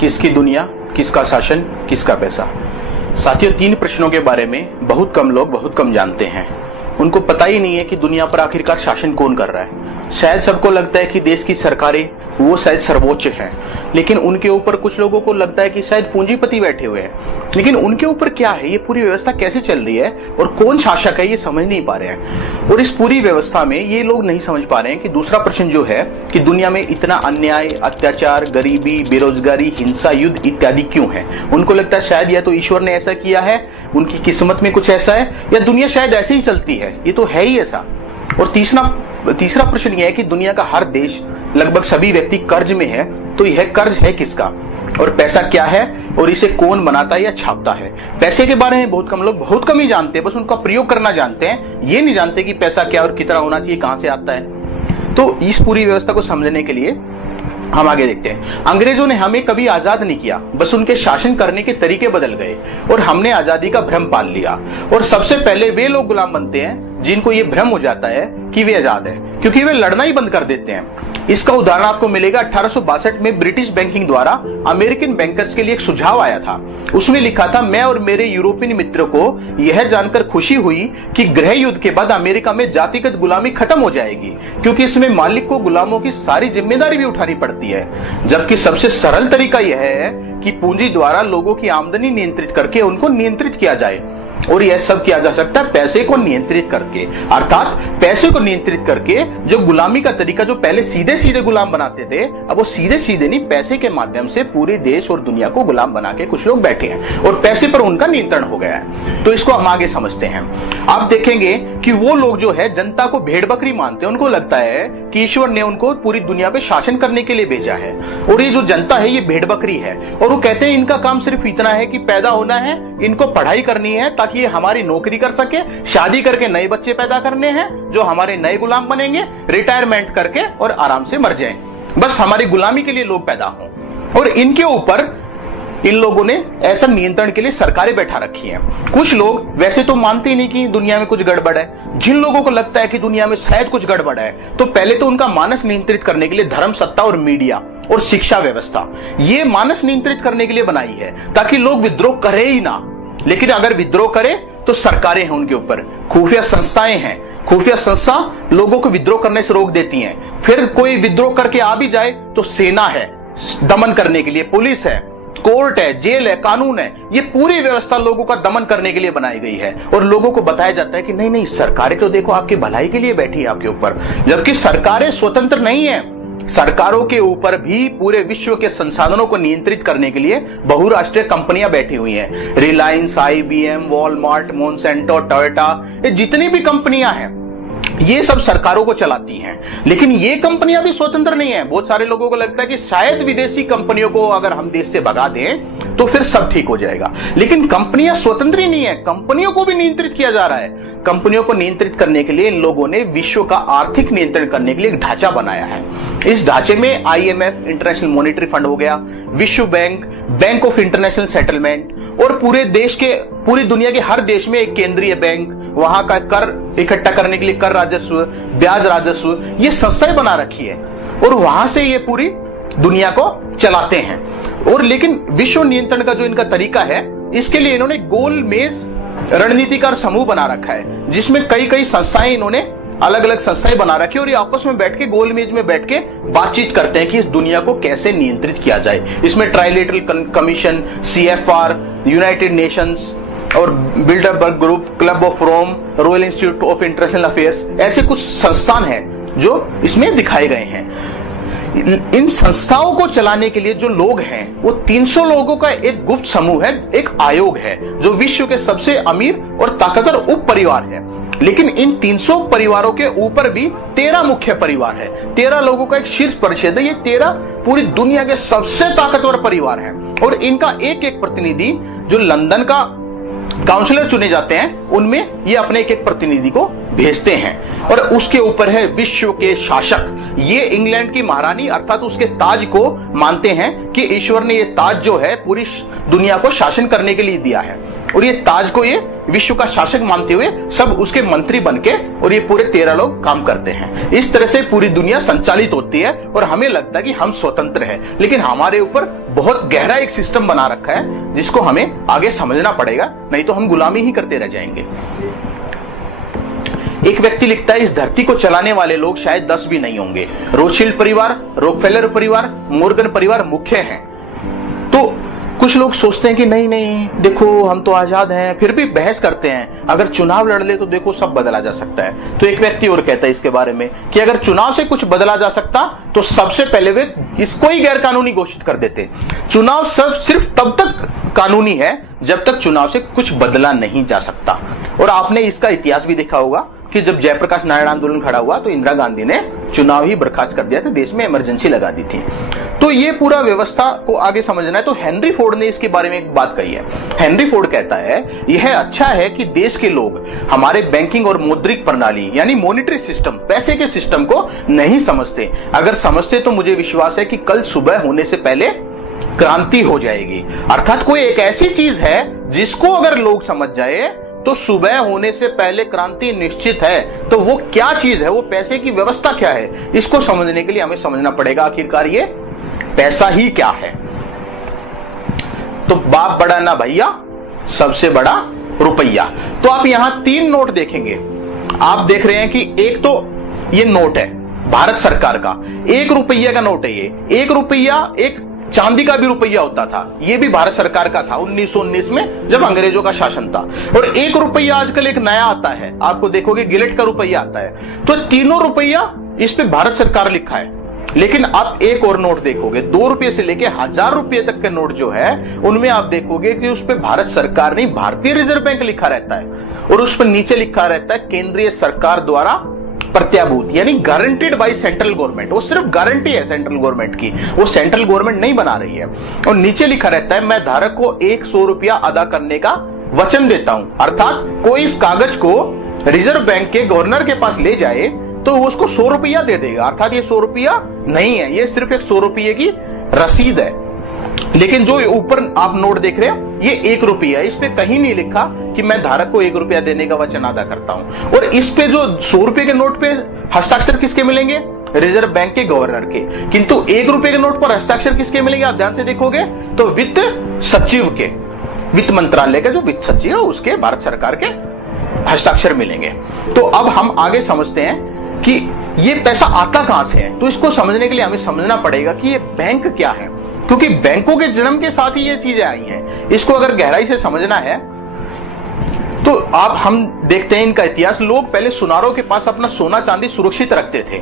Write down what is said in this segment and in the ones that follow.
किसकी दुनिया, किसका शासन, किसका पैसा। साथियों, 3 प्रश्नों के बारे में बहुत कम लोग बहुत कम जानते हैं। उनको पता ही नहीं है कि दुनिया पर आखिरकार शासन कौन कर रहा है। शायद सबको लगता है कि देश की सरकारें वो शायद सर्वोच्च हैं, लेकिन उनके ऊपर कुछ लोगों को लगता है कि शायद पूंजीपति बैठे हुए हैं। लेकिन उनके ऊपर क्या है, ये पूरी व्यवस्था कैसे चल रही है और कौन शासक है, ये समझ नहीं पा रहे हैं। और इस पूरी व्यवस्था में ये लोग नहीं समझ पा रहे हैं कि दूसरा प्रश्न जो है कि दुनिया में इतना अन्याय, अत्याचार, गरीबी, बेरोजगारी, हिंसा, युद्ध इत्यादि क्यों है। उनको लगता है शायद या तो ईश्वर ने ऐसा किया है, उनकी किस्मत में कुछ ऐसा है, या दुनिया शायद ऐसे ही चलती है, ये तो है ही ऐसा। और तीसरा प्रश्न यह है कि दुनिया का हर देश, लगभग सभी व्यक्ति कर्ज में है, तो यह कर्ज है किसका, और पैसा क्या है और इसे कौन बनाता है या छापता है। पैसे के बारे में बहुत कम लोग बहुत कम ही जानते हैं, बस उनका प्रयोग करना जानते हैं, ये नहीं जानते कि पैसा क्या और कितना होना चाहिए, कहां से आता है। तो इस पूरी व्यवस्था को समझने के लिए हम आगे देखते हैं। अंग्रेजों ने हमें कभी आजाद नहीं किया, बस उनके शासन करने के तरीके बदल गए और हमने आजादी का भ्रम पाल लिया। और सबसे पहले वे लोग गुलाम बनते हैं जिनको ये भ्रम हो जाता है कि वे आजाद है, क्योंकि वे लड़ना ही बंद कर देते हैं। इसका उदाहरण आपको मिलेगा 1862 में ब्रिटिश बैंकिंग द्वारा अमेरिकन बैंकर्स के लिए एक सुझाव आया था। उसमें लिखा था, मैं और मेरे यूरोपियन मित्रों को यह जानकर खुशी हुई कि गृह युद्ध के बाद अमेरिका में जातिगत गुलामी खत्म हो जाएगी, क्योंकि इसमें मालिक को गुलामों की सारी जिम्मेदारी भी उठानी पड़ती है। जबकि सबसे सरल तरीका यह है कि पूंजी द्वारा लोगों की आमदनी नियंत्रित करके उनको नियंत्रित किया जाए। और यह सब किया जा सकता है पैसे को नियंत्रित करके, अर्थात पैसे को नियंत्रित करके। जो गुलामी का तरीका, जो पहले सीधे सीधे गुलाम बनाते थे, अब वो सीधे सीधे नहीं, पैसे के माध्यम से पूरे देश और दुनिया को गुलाम बना के कुछ लोग बैठे हैं और पैसे पर उनका नियंत्रण हो गया है। तो इसको हम आगे समझते हैं। आप देखेंगे कि वो लोग जो है जनता को भेड़ बकरी मानते हैं। उनको लगता है कि ईश्वर ने उनको पूरी दुनिया पे शासन करने के लिए भेजा है और ये जो जनता है ये भेड़ बकरी है। और वो कहते हैं इनका काम सिर्फ इतना है कि पैदा होना है, इनको पढ़ाई करनी है ताकि ये हमारी नौकरी कर सके, शादी करके नए बच्चे पैदा करने हैं जो हमारे नए गुलाम बनेंगे, रिटायरमेंट करके और आराम से मर जाएं। बस हमारी गुलामी के लिए लोग पैदा हों। और इनके ऊपर इन लोगों ने ऐसा नियंत्रण के लिए सरकारें बैठा रखी हैं। कुछ लोग वैसे तो मानते ही नहीं कि दुनिया में कुछ गड़बड़ है। जिन लोगों को लगता है कि दुनिया में शायद कुछ गड़बड़ है, तो पहले तो उनका मानस नियंत्रित करने के लिए धर्म, सत्ता और मीडिया और शिक्षा व्यवस्था, ये मानस नियंत्रित करने के लिए बनाई है ताकि लोग विद्रोह करे ही ना। लेकिन अगर विद्रोह करे तो सरकारें हैं उनके ऊपर, खुफिया संस्थाएं हैं। खुफिया संस्था लोगों को विद्रोह करने से रोक देती हैं। फिर कोई विद्रोह करके आ भी जाए तो सेना है दमन करने के लिए, पुलिस है, कोर्ट है, जेल है, कानून है। ये पूरी व्यवस्था लोगों का दमन करने के लिए बनाई गई है। और लोगों को बताया जाता है कि नहीं नहीं, सरकारें तो देखो आपकी भलाई के लिए बैठी है आपके ऊपर, जबकि सरकारें स्वतंत्र नहीं है। सरकारों के ऊपर भी पूरे विश्व के संसाधनों को नियंत्रित करने के लिए बहुराष्ट्रीय कंपनियां बैठी हुई हैं। Reliance, IBM, Walmart, Monsanto, Toyota, ये जितनी भी कंपनियां हैं ये सब सरकारों को चलाती हैं। लेकिन ये कंपनियां भी स्वतंत्र नहीं है। बहुत सारे लोगों को लगता है कि शायद विदेशी कंपनियों को अगर हम देश से भगा दें तो फिर सब ठीक हो जाएगा। लेकिन कंपनियां स्वतंत्र ही नहीं है, कंपनियों को भी नियंत्रित किया जा रहा है। कंपनियों को नियंत्रित करने के लिए इन लोगों ने विश्व का आर्थिक नियंत्रण करने के लिए एक ढांचा बनाया है। इस ढांचे में IMF, इंटरनेशनल मॉनेटरी फंड हो गया, विश्व bank, bank of international settlement, और पूरी दुनिया के हर देश में एक केंद्रीय बैंक, वहां का कर इकट्ठा करने के लिए कर राजस्व, ब्याज राजस्व, ये संस्थाएं बना रखी है और वहां से ये पूरी दुनिया को चलाते हैं। और लेकिन विश्व नियंत्रण का जो इनका तरीका है, इसके लिए इन्होंने गोलमेज रणनीतिकार समूह बना रखा है, जिसमें कई कई संस्थाएं, इन्होंने अलग अलग संस्थाएं बना रखी है और ये आपस में बैठ के गोलमेज में बैठ के बातचीत करते हैं कि इस दुनिया को कैसे नियंत्रित किया जाए। इसमें Trilateral Commission, CFR, United Nations और Bilderberg Group, Club of Rome, Royal Institute of International Affairs, ऐसे कुछ संस्थान हैं जो इसमें दिखाए गए हैं। इन संस्थाओं को चलाने के लिए जो लोग हैं वो 300 लोगों का एक गुप्त समूह है, एक आयोग है जो विश्व के सबसे अमीर और ताकतवर उप परिवार है। लेकिन इन 300 परिवारों के ऊपर भी 13 मुख्य परिवार है। 13 लोगों का एक शीर्ष परिषद है। ये 13 पूरी दुनिया के सबसे ताकतवर परिवार हैं और इनका एक एक प्रतिनिधि जो लंदन का काउंसलर चुने जाते हैं, उनमें ये अपने एक एक प्रतिनिधि को भेजते हैं। और उसके ऊपर है विश्व के शासक। ये इंग्लैंड की महारानी अर्थात उसके ताज को मानते हैं कि ईश्वर ने ये ताज जो है पूरी दुनिया को शासन करने के लिए दिया है और ये ताज को ये विश्व का शासक मानते हुए सब उसके मंत्री बनके और ये पूरे 13 लोग काम करते हैं। इस तरह से पूरी दुनिया संचालित होती है और हमें लगता है कि हम स्वतंत्र हैं, लेकिन हमारे ऊपर बहुत गहरा एक सिस्टम बना रखा है जिसको हमें आगे समझना पड़ेगा, नहीं तो हम गुलामी ही करते रह जाएंगे। एक व्यक्ति लिखता है, इस धरती को चलाने वाले लोग शायद 10 भी नहीं होंगे। रोथशिल्ड परिवार, रॉकफेलर परिवार, मॉर्गन परिवार मुख्य हैं। तो कुछ लोग सोचते हैं कि नहीं नहीं देखो हम तो आजाद हैं, फिर भी बहस करते हैं, अगर चुनाव लड़ ले तो देखो सब बदला जा सकता है। तो एक व्यक्ति और कहता है इसके बारे में कि अगर चुनाव से कुछ बदला जा सकता तो सबसे पहले वे इसको ही गैर कानूनी घोषित कर देते। चुनाव सिर्फ तब तक कानूनी है जब तक चुनाव से कुछ बदला नहीं जा सकता। और आपने इसका इतिहास भी देखा होगा कि जब जयप्रकाश नारायण आंदोलन खड़ा हुआ तो इंदिरा गांधी ने चुनाव ही बर्खास्त कर दिया था, देश में इमरजेंसी लगा दी थी। तो ये पूरा व्यवस्था को आगे समझना है। तो हेनरी फोर्ड ने इसके बारे में एक बात कही है। हेनरी फोर्ड कहता है यह अच्छा है कि देश के लोग हमारे बैंकिंग और मौद्रिक प्रणाली यानी मॉनिटरी सिस्टम, पैसे के सिस्टम को नहीं समझते। अगर समझते तो मुझे विश्वास है कि कल सुबह होने से पहले क्रांति हो जाएगी। अर्थात कोई एक ऐसी चीज है जिसको अगर लोग समझ जाए तो सुबह होने से पहले क्रांति निश्चित है। तो वो क्या चीज है, वो पैसे की व्यवस्था क्या है, इसको समझने के लिए हमें समझना पड़ेगा आखिरकार ये पैसा ही क्या है। तो बाप बड़ा ना भैया, सबसे बड़ा रुपया। तो आप यहां 3 नोट देखेंगे। आप देख रहे हैं कि एक तो ये नोट है भारत सरकार का, 1 रुपया का नोट है ये। 1 रुपया एक चांदी का भी रुपया होता था, ये भी भारत सरकार का था 1919 में जब अंग्रेजों का शासन था। और 1 रुपया आजकल एक नया आता है, आपको देखोगे गिलेट का रुपया आता है। तो तीनों रुपया इस पे भारत सरकार लिखा है। लेकिन आप एक और नोट देखोगे, 2 रुपये से लेके 1000 रुपये तक के नोट जो है उनमें आप देखोगे कि उस पे भारत सरकार नहीं भारतीय रिजर्व बैंक लिखा रहता है। और उस पर नीचे लिखा रहता है केंद्रीय सरकार द्वारा प्रत्याभूत यानी गारंटीड बाय सेंट्रल गवर्नमेंट। वो सिर्फ गारंटी है सेंट्रल गवर्नमेंट की, वो सेंट्रल गवर्नमेंट नहीं बना रही है। और नीचे लिखा रहता है मैं धारक को 100 रुपया अदा करने का वचन देता हूं। अर्थात कोई इस कागज को रिजर्व बैंक के गवर्नर के पास ले जाए तो वो उसको 100 रुपया दे देगा। अर्थात ये 100 रुपया नहीं है, ये सिर्फ एक 100 रुपये की रसीद है। लेकिन जो ऊपर आप नोट देख रहे हैं ये 1 रुपया है, इसमें कहीं नहीं लिखा कि मैं धारक को 1 रुपया देने का वचन अदा करता हूं। और इस पे जो 100 रुपए के नोट पे हस्ताक्षर किसके मिलेंगे, रिजर्व बैंक के गवर्नर के। किंतु 1 रुपए के नोट पर हस्ताक्षर किसके मिलेंगे, आप ध्यान से देखोगे तो वित्त सचिव के, वित्त मंत्रालय के जो वित्त सचिव है उसके, भारत सरकार के हस्ताक्षर मिलेंगे। तो अब हम आगे समझते हैं कि ये पैसा आता कहां से है। तो इसको समझने के लिए हमें समझना पड़ेगा कि ये बैंक क्या है, क्योंकि बैंकों के जन्म के साथ ही ये चीजें आई हैं। इसको अगर गहराई से समझना है तो आप हम देखते हैं इनका इतिहास। लोग पहले सुनारों के पास अपना सोना चांदी सुरक्षित रखते थे,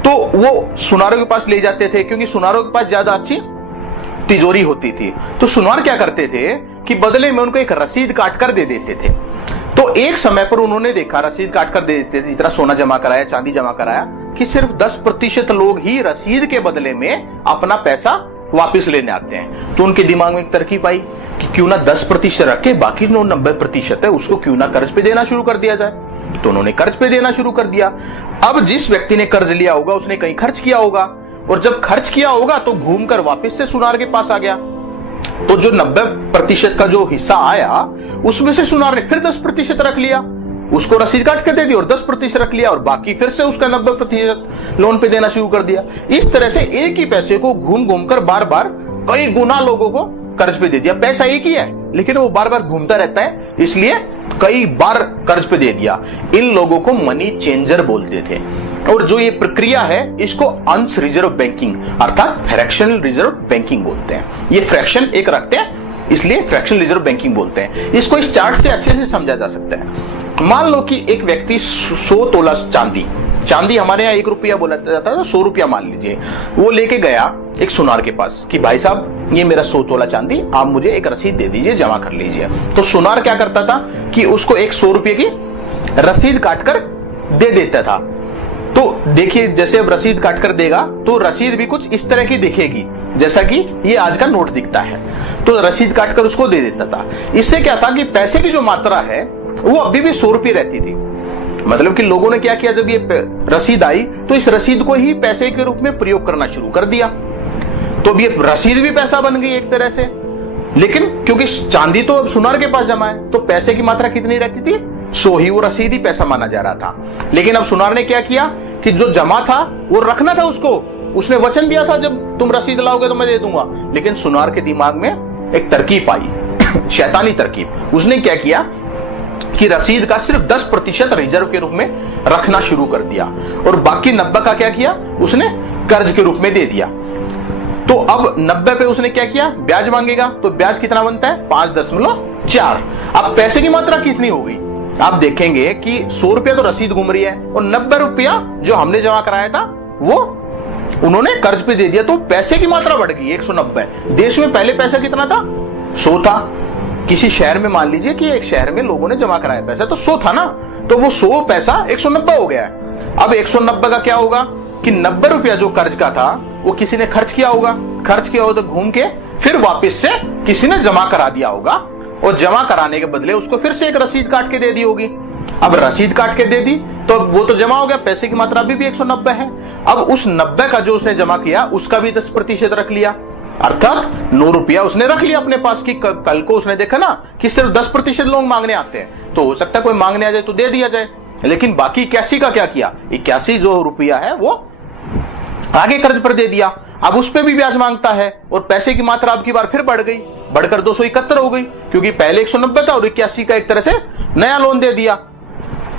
तो वो सुनारों के पास ले जाते थे क्योंकि सुनारों के पास ज्यादा अच्छी तिजोरी होती थी। तो सुनार क्या करते थे कि बदले में उनको एक रसीद काट कर दे देते थे। तो एक समय पर उन्होंने देखा रसीद काट कर दे देते थे, जितना सोना जमा कराया, चांदी जमा कराया, कि सिर्फ 10% लोग ही रसीद के बदले में अपना पैसा वापस लेने आते हैं। तो उनके दिमाग में एक तरकीब आई कि क्यों ना 10% रख के बाकी 90% है उसको क्यों ना कर्ज पे देना शुरू कर दिया जाए। तो उन्होंने कर्ज पे देना शुरू कर दिया। अब जिस व्यक्ति ने कर्ज लिया होगा उसने कहीं खर्च किया होगा, और जब खर्च किया होगा तो घूमकर वापस से सुनार के पास आ गया। तो जो 90% का जो हिस्सा आया उसमें से सुनार ने फिर 10% रख लिया, उसको रसीद काट कर दे दी और 10% रख लिया, और बाकी फिर से उसका 90% लोन पे देना शुरू कर दिया। इस तरह से एक ही पैसे को घूम घूम कर बार बार कई गुना लोगों को कर्ज पे दे दिया। पैसा एक ही है लेकिन वो बार बार घूमता रहता है, इसलिए कई बार कर्ज पे दे दिया। इन लोगों को मनी चेंजर बोलते थे। और जो ये प्रक्रिया है इसको अंश रिजर्व बैंकिंग अर्थात फ्रैक्शनल रिजर्व बैंकिंग बोलते हैं। ये फ्रैक्शन एक रखते हैं इसलिए फ्रैक्शनल रिजर्व बैंकिंग बोलते हैं। इसको इस चार्ट से अच्छे से समझा जा सकता है। मान लो कि एक व्यक्ति 100 तोला चांदी हमारे यहाँ 1 रुपया बोला जाता है, 100 रुपया मान लीजिए, वो लेके गया एक सुनार के पास कि भाई साहब ये मेरा 100 तोला चांदी, आप मुझे एक रसीद दे दीजिए, जमा कर लीजिए। तो सुनार क्या करता था कि उसको एक 100 रुपये की रसीद काटकर दे देता था। तो देखिए जैसे अब रसीद काटकर देगा तो रसीद भी कुछ इस तरह की दिखेगी जैसा कि ये आज का नोट दिखता है। तो रसीद काटकर उसको दे देता था। इससे क्या था कि पैसे की जो मात्रा है वो अभी भी 100 रुपये रहती थी। मतलब कि लोगों ने क्या किया, जब ये रसीद आई तो इस रसीद को ही पैसे के रूप में प्रयोग करना शुरू कर दिया। तो अब ये रसीद भी पैसा बन गई एक तरह से। लेकिन क्योंकि चांदी तो अब सुनार के पास जमा है, तो पैसे की मात्रा कितनी रहती थी? 100 ही, वो रसीद ही पैसा माना जा रहा था। लेकिन अब सुनार ने क्या किया कि जो जमा था वो रखना था उसको, उसने वचन दिया था जब तुम रसीद लाओगे तो मैं दे दूंगा। लेकिन सुनार के दिमाग में एक तरकीब आई, शैतानी तरकीब। उसने क्या किया कि रसीद का सिर्फ 10% रिजर्व के रूप में रखना शुरू कर दिया और बाकी 90 का क्या किया, उसने कर्ज के रूप में दे दिया। तो अब 90 पे उसने क्या किया, ब्याज मांगेगा, तो ब्याज कितना बनता है? 5.4। अब पैसे की मात्रा कितनी होगी? आप देखेंगे कि 100 रुपया तो रसीद घूम रही है और 90 रुपया जो हमने जमा कराया था वो उन्होंने कर्ज पे दे दिया, तो पैसे की मात्रा बढ़ गई 190। देश में पहले पैसा कितना था? 100 था। किसी शहर में मान लीजिए कि एक शहर में लोगों ने जमा कराया पैसा, तो 100 था ना, तो वो 100 पैसा 190 हो गया है। अब 190 का क्या होगा कि 90 रुपया जो कर्ज का था वो किसी ने खर्च किया होगा, खर्च किया होगा तो घूम के फिर वापस से किसी ने जमा करा दिया होगा और जमा कराने के बदले उसको फिर से एक रसीद काट के दे दी होगी। अब रसीद काट के दे दी तो वो तो जमा हो गया, पैसे की मात्रा अभी भी 190 है। अब उस 90 का जो उसने जमा किया उसका भी 10% रख लिया, अर्थात 9 रुपया उसने रख लिया अपने पास कि कल को उसने देखा ना कि सिर्फ 10% लोग मांगने आते हैं, तो हो सकता है कोई मांगने आ जाए तो दे दिया जाए। लेकिन बाकी 81 का क्या किया, 81 जो रुपया है वो आगे कर्ज पर दे दिया। अब उस पर भी ब्याज मांगता है और पैसे की मात्रा अब की बार फिर बढ़ गई, बढ़कर 271 हो गई, क्योंकि पहले 190 था और 81 का एक तरह से नया लोन दे दिया।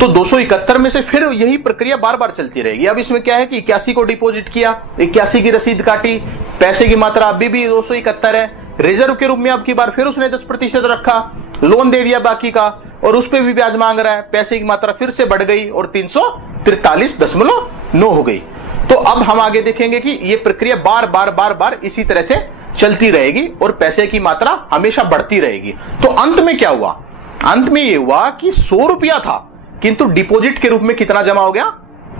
तो 271 में से फिर यही प्रक्रिया बार बार चलती रहेगी। अब इसमें क्या है कि 81 को डिपॉजिट किया, 81 की रसीद काटी, पैसे की मात्रा अभी भी 271 है, रिजर्व के रूप में अब की बार फिर उसने 10% रखा, लोन दे दिया बाकी का और उस पर भी ब्याज मांग रहा है, पैसे की मात्रा फिर से बढ़ गई और 343.9 हो गई। तो अब हम आगे देखेंगे कि ये प्रक्रिया बार बार इसी तरह से चलती रहेगी और पैसे की मात्रा हमेशा बढ़ती रहेगी। तो अंत में क्या हुआ, अंत में ये हुआ कि 100 रुपया था किंतु डिपॉजिट के रूप में कितना जमा हो गया,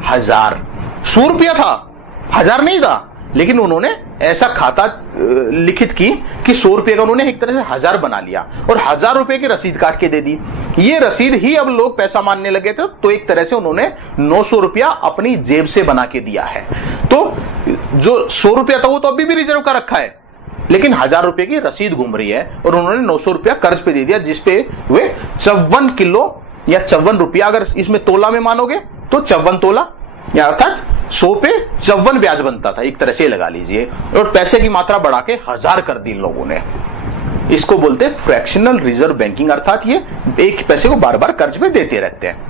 1000। 100 रुपया था, 1000 नहीं था, लेकिन उन्होंने ऐसा खाता लिखित की कि 100 रुपये का उन्होंने एक तरह से 1000 बना लिया और 1000 रुपए की रसीद काट के दे दी। ये रसीद ही अब लोग पैसा मानने लगे थे, तो एक तरह से उन्होंने 900 रुपया अपनी जेब से बना के दिया है। तो जो 100 रुपया था वो तो अभी भी रिजर्व का रखा है, लेकिन 1000 रुपए की रसीद घूम रही है और उन्होंने 900 रुपया कर्ज पे दे दिया, जिसपे वे 54 किलो या 54 रुपया, अगर इसमें तोला में मानोगे तो 54 तोला, या अर्थात 100 पे 54 ब्याज बनता था, एक तरह से लगा लीजिए, और पैसे की मात्रा बढ़ा के 1000 कर दी लोगों ने। इसको बोलते हैं फ्रैक्शनल रिजर्व बैंकिंग, अर्थात ये एक पैसे को बार बार कर्ज में देते रहते हैं।